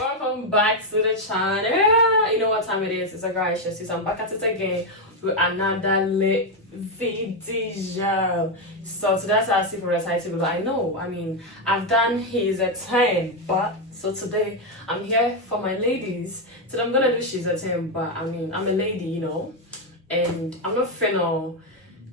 Welcome back to the channel. You know what time it is? It's a girl Ashes. So I'm back at it again with another lit video. So today's our super excited below. I've done his a 10, but so today I'm here for my ladies. Today I'm gonna do she's a 10, but I'm a lady, and I'm not finna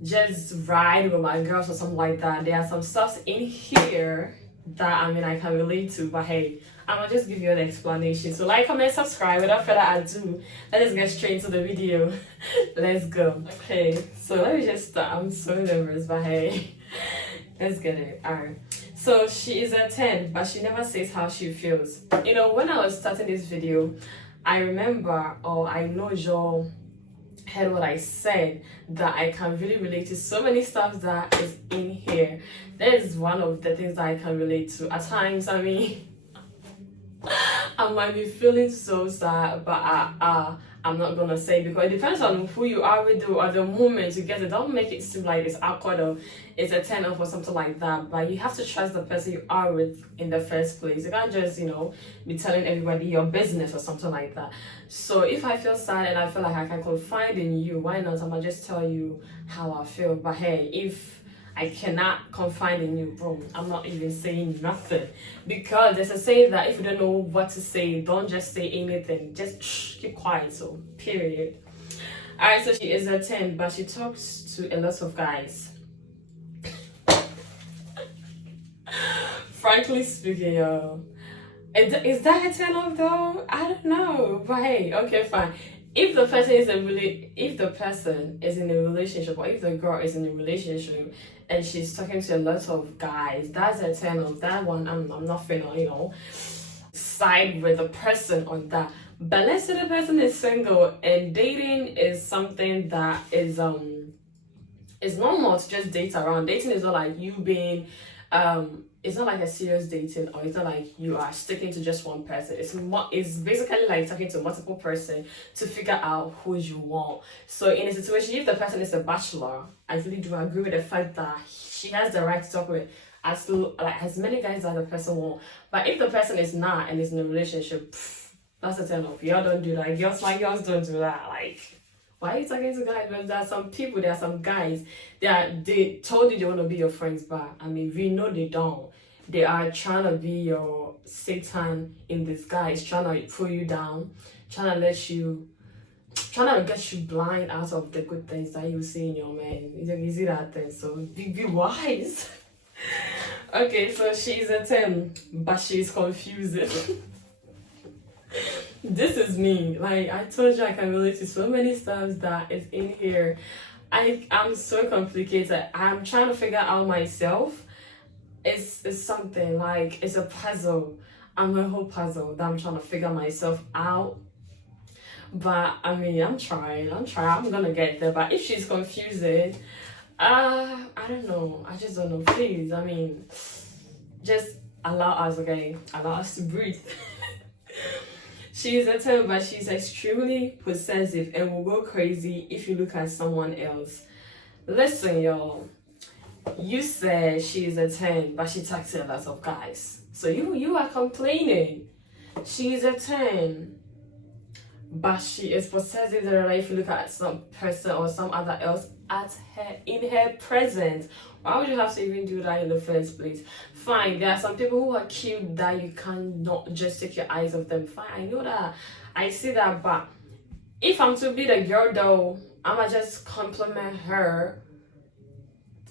just ride with my girls or something like that. There are some stuffs in here that I can relate to, but hey, I'm gonna just give you an explanation. So like, comment, subscribe. Without further ado, let's get straight into the video. Let's go. Okay, so let me just start. I'm so nervous, but hey, let's get it. Alright, so she is a 10, but she never says how she feels. When I was starting this video, I remember, or I know y'all heard what I said, that I can really relate to so many stuff that is in here. That is one of the things that I can relate to. At times, I might be feeling so sad, but I'm not gonna say, because it depends on who you are with or the moment you get it. Don't make it seem like it's awkward or it's a turn off or something like that. But you have to trust the person you are with in the first place. You can't just, be telling everybody your business or something like that. So if I feel sad and I feel like I can confide in you, why not? I'm gonna just tell you how I feel. But hey, if I cannot confide in you, bro, I'm not even saying nothing. Because there's a saying that if you don't know what to say, don't just say anything. Just keep quiet. So, period. Alright, so she is a 10, but she talks to a lot of guys. Frankly speaking, y'all, is that a 10 off though? I don't know. But hey, okay, fine. If the person is in a relationship, or if the girl is in a relationship and she's talking to a lot of guys, that's a 10 of that one. I'm not finna, side with the person on that. But let's say the person is single and dating is something that is it's normal to just date around. Dating is not like you being it's not like a serious dating, or it's not like you are sticking to just one person. It's basically like talking to multiple person to figure out who you want. So in a situation, if the person is a bachelor, I really do agree with the fact that she has the right to talk with as many guys as the person want. But if the person is not and is in a relationship, that's a turn off. Y'all don't do that. Girls don't do that. Like, why are you talking to guys? Well, there are some guys they told you they want to be your friends, but we know they don't. They are trying to be your Satan in disguise, trying to pull you down, trying to get you blind out of the good things that you see in your man. You see that thing, so be wise. Okay, so she's a 10, but she's confusing. This is me. Like I told you, I can relate to so many stuff that is in here. I'm so complicated. I'm trying to figure out myself. It's something like it's a puzzle. I'm a whole puzzle that I'm trying to figure myself out. But I'm trying. I'm gonna get there. But if she's confused, I don't know. I just don't know. Please, just allow us, okay? Allow us to breathe. She's a 10, but she's extremely possessive and will go crazy if you look at someone else. Listen, y'all. You said she's a 10, but she talks to a lot of guys. So you are complaining. She's a 10, but she is possessive. If you look at some person or some other else in her presence, why would you have to even do that in the first place? Fine, there are some people who are cute that you cannot just take your eyes off them. Fine, I know that. I see that, but if I'm to be the girl though, I'ma just compliment her.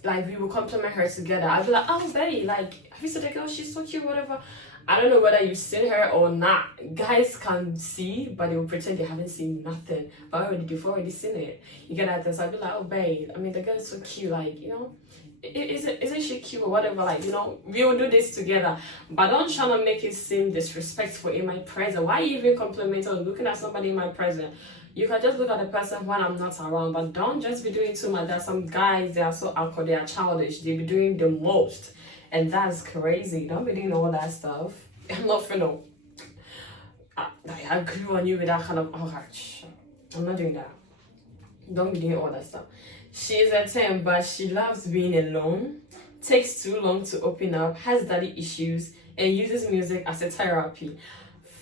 Like, we will compliment her together. I'll be like, oh, babe, like, have you seen the girl? She's so cute, whatever. I don't know whether you've seen her or not. Guys can see, but they will pretend they haven't seen nothing. But you've already seen it. You get that? So I'll be like, oh, babe, the girl is so cute. Like, isn't she cute or whatever? Like, we will do this together. But don't try to make it seem disrespectful in my presence. Why you even complimenting or looking at somebody in my presence? You can just look at the person when I'm not around, but don't just be doing too much. There are some guys, they are so awkward, they are childish, they be doing the most, and that's crazy. Don't be doing all that stuff. I'm not finna. I agree on you with that kind of, I'm not doing that. Don't be doing all that stuff. She's a 10, but she loves being alone, takes too long to open up, has daddy issues, and uses music as a therapy.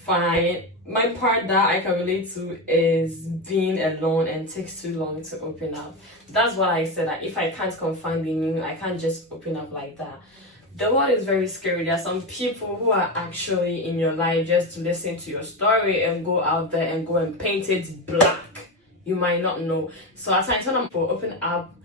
fine. My part that I can relate to is being alone and takes too long to open up. That's what I said. That if I can't confide in you, I can't just open up like that. The world is very scary. There are some people who are actually in your life just to listen to your story and go out there and go and paint it black. You might not know. So at times when I'm open up,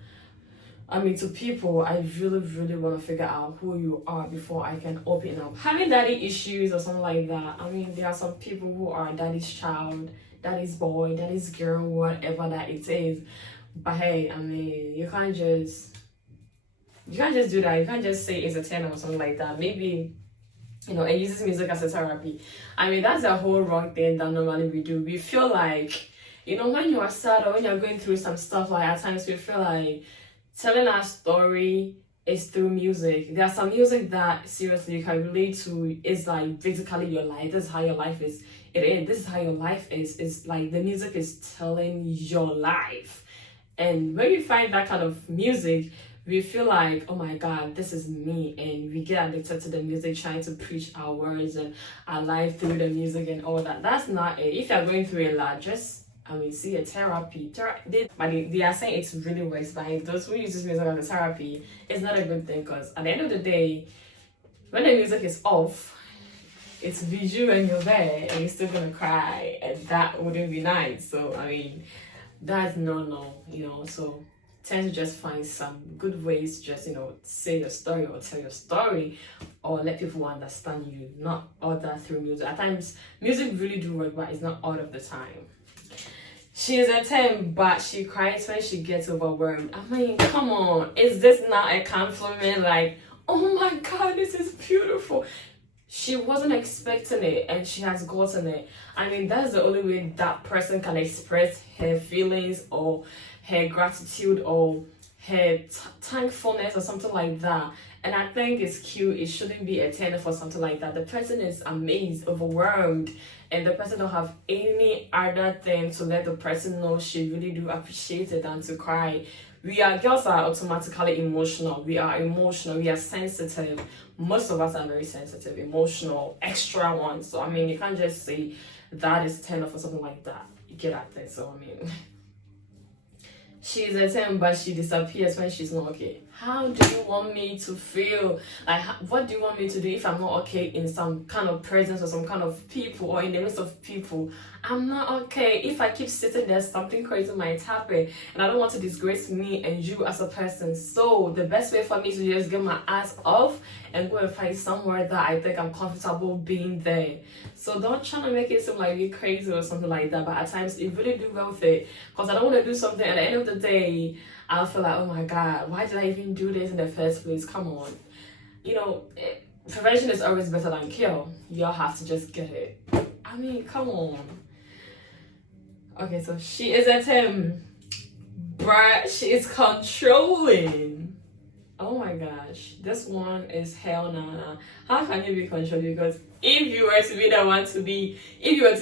to people, I really, really want to figure out who you are before I can open up. Having daddy issues or something like that, there are some people who are daddy's child, daddy's boy, daddy's girl, whatever that it is. But hey, you can't just do that. You can't just say it's a 10 or something like that. Maybe, and uses music as a therapy. That's a whole wrong thing that normally we do. We feel like, when you are sad or when you're going through some stuff, like at times we feel like telling our story is through music. There's some music that seriously you can relate to. Is like basically your life. This is how your life is. This is how your life is. It's like the music is telling your life. And when we find that kind of music, we feel like, oh my God, this is me. And we get addicted to the music, trying to preach our words and our life through the music and all that. That's not it. If you're going through a lot, just see a therapy. They are saying it really works, but those who use music as a therapy, it's not a good thing, because at the end of the day, when the music is off, it's you and you're there and you're still gonna cry, and that wouldn't be nice. So that's no. So tend to just find some good ways, just say your story or tell your story, or let people understand you, not all that through music. At times music really do work, but it's not all of the time. She is a 10, but she cries when she gets overwhelmed. Come on. Is this not a compliment? Like, oh my God, this is beautiful. She wasn't expecting it and she has gotten it. That's the only way that person can express her feelings or her gratitude or her thankfulness or something like that. And I think it's cute. It shouldn't be a 10 for something like that. The person is amazed, overwhelmed, and the person don't have any other thing to let the person know she really do appreciate it than to cry. Girls are automatically emotional. We are emotional. We are sensitive. Most of us are very sensitive, emotional, extra ones. So you can't just say that is 10 or something like that. You get at it. So she's a 10, but she disappears when she's not okay. How do you want me to feel? Like, what do you want me to do if I'm not okay in some kind of presence or some kind of people or in the midst of people? I'm not okay. If I keep sitting there, something crazy might happen, and I don't want to disgrace me and you as a person. So the best way for me to just get my ass off and go and find somewhere that I think I'm comfortable being there. So don't try to make it seem like you're crazy or something like that, but at times it really do well with it, because I don't want to do something at the end of the day I'll feel like, oh my God, why did I even do this in the first place? Come on. Prevention is always better than cure. Y'all have to just get it. Come on. Okay, so she is a 10, but she is controlling. Oh my gosh, this one is hell nah. How can you be controlling? Because if you were to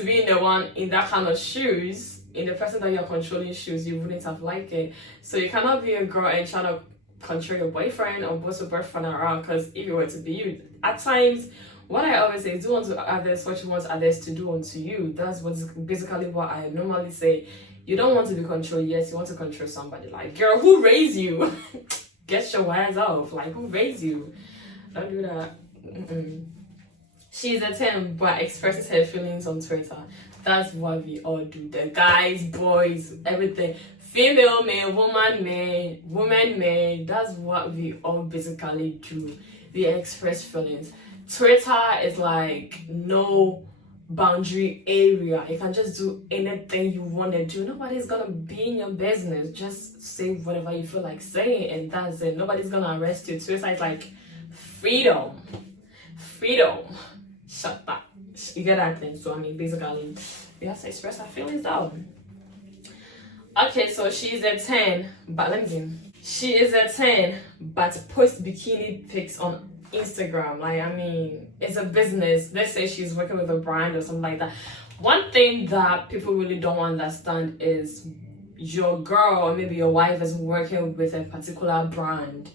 be in the one in that kind of shoes, in the person that you're controlling shoes, you wouldn't have liked it. So you cannot be a girl and try to control your boyfriend or boss your boyfriend around, because if you were to be you, at times, what I always say is do unto others what you want others to do unto you. That's basically what I normally say. You don't want to be controlled, yes, you want to control somebody. Like, girl, who raised you? Get your ass off. Like, who raised you? Don't do that. She's a 10, but expresses her feelings on Twitter. That's what we all do. The guys, boys, everything. Female, male, woman, man. That's what we all basically do. We express feelings. Twitter is like no boundary area. You can just do anything you want to do. Nobody's gonna be in your business. Just say whatever you feel like saying, and that's it. Nobody's gonna arrest you. Twitter is like freedom. Shut up. You get that thing? So basically, we have to express our feelings down. Okay, so she's a 10, but she is a 10, but post bikini pics on Instagram. It's a business. Let's say she's working with a brand or something like that. One thing that people really don't understand is your girl or maybe your wife is working with a particular brand.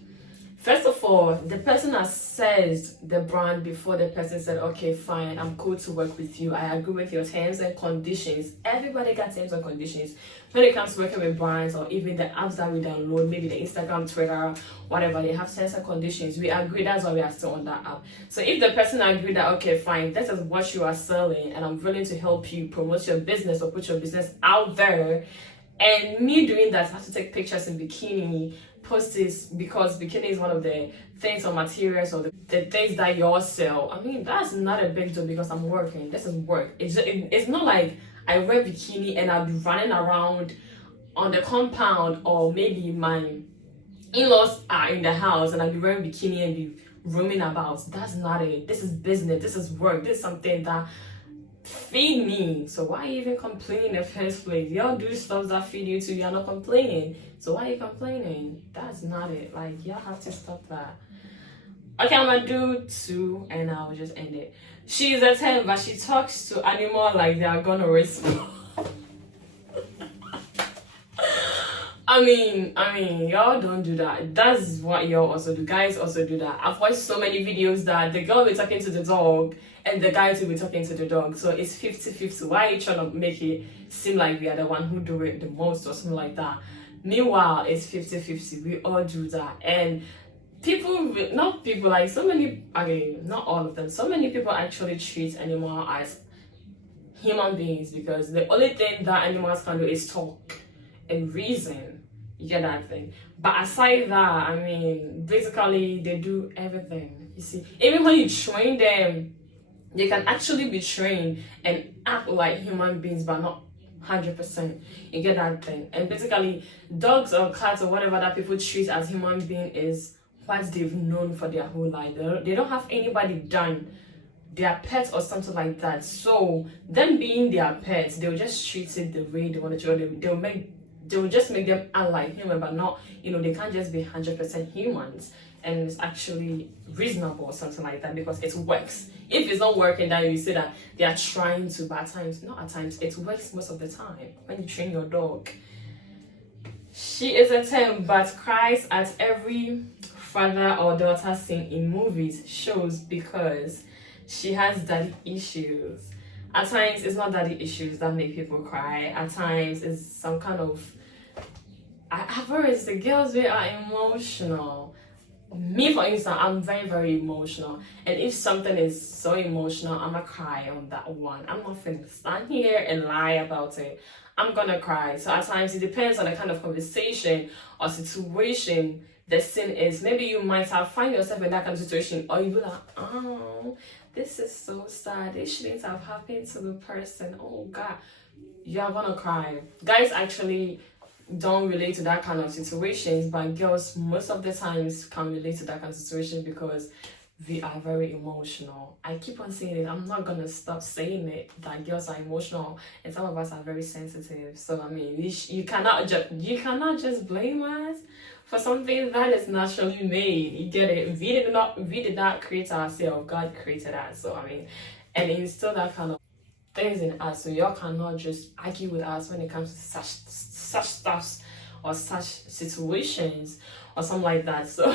First of all, the person assessed the brand before the person said, okay, fine, I'm cool to work with you. I agree with your terms and conditions. Everybody got terms and conditions when it comes to working with brands, or even the apps that we download, maybe the Instagram, Twitter, whatever, they have terms and conditions. We agree, that's why we are still on that app. So if the person agreed that, okay, fine, this is what you are selling and I'm willing to help you promote your business or put your business out there, and me doing that, I have to take pictures in bikini, post this, because bikini is one of the things or materials or the things that you all sell. I mean, that's not a big deal because I'm working. This is work. It's not like I wear bikini and I'll be running around on the compound, or maybe my in-laws are in the house and I'll be wearing bikini and be roaming about. That's not it. This is business. This is work. This is something that feed me. So why even complain in the first place? Y'all do stuff that feed you too. You're not complaining. So why are you complaining? That's not it. Like, y'all have to stop that. Okay, I'm gonna do 2 and I'll just end it. She is a 10, but she talks to animals like they are gonna respond. I mean, y'all don't do that. That's what y'all also do. Guys also do that. I've watched so many videos that the girl will be talking to the dog and the guys will be talking to the dog. So it's 50-50. Why are you trying to make it seem like we are the one who do it the most or something like that? Meanwhile, it's 50-50. We all do that. And not people, like so many, okay, not all of them, so many people actually treat animals as human beings, because the only thing that animals can do is talk and reason. You get that thing? But aside that, I mean, basically they do everything. You see, even when you train them, they can actually be trained and act like human beings, but not 100%. You get that thing? And basically, dogs or cats or whatever that people treat as human being is what they've known for their whole life. They don't have anybody done their pets or something like that. So them being their pets, they'll just treat it the way they want to treat it. They'll just make them unlike human, but not, they can't just be 100% humans. And it's actually reasonable or something like that, because it works. If it's not working, then you say that they are trying to, but at times, it works most of the time when you train your dog. She is a 10, but cries at every father or daughter scene in movies, shows, because she has daddy issues. At times, it's not daddy issues that make people cry. At times, it's some kind of... I've heard the girls, they are emotional. Me, for instance, I'm very, very emotional. And if something is so emotional, I'm gonna cry on that one. I'm not gonna stand here and lie about it. I'm gonna cry. So at times, it depends on the kind of conversation or situation the scene is. Maybe you might have find yourself in that kind of situation, or you be like, oh, this is so sad. This shouldn't have happened to the person. Oh God, you're gonna cry. Guys actually don't relate to that kind of situations, but girls most of the times can relate to that kind of situation because we are very emotional. I keep on saying it. I'm not gonna stop saying it, that girls are emotional and some of us are very sensitive. So I mean, you cannot just blame us for something that is naturally made. You get it? We did not create ourselves. God created us. So I mean, and instill that kind of things in us. So y'all cannot just argue with us when it comes to such stuffs or such situations or something like that. So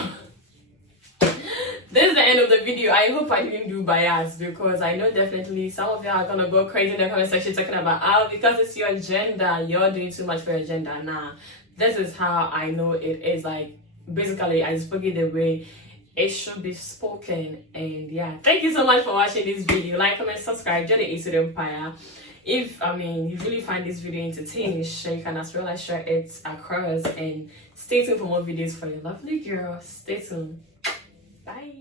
this is the end of the video. I hope I didn't do bias, because I know definitely some of you are gonna go crazy in the comment section talking about, oh, because it's your agenda, you're doing too much for your agenda. Nah, this is how I know it is. Like, basically, I spoke it the way it should be spoken. And yeah, thank you so much for watching this video. Like, comment, subscribe, join the A to the Empire. If you really find this video entertaining, share, you can as well as share it across, and stay tuned for more videos for your lovely girl. Stay tuned. Bye.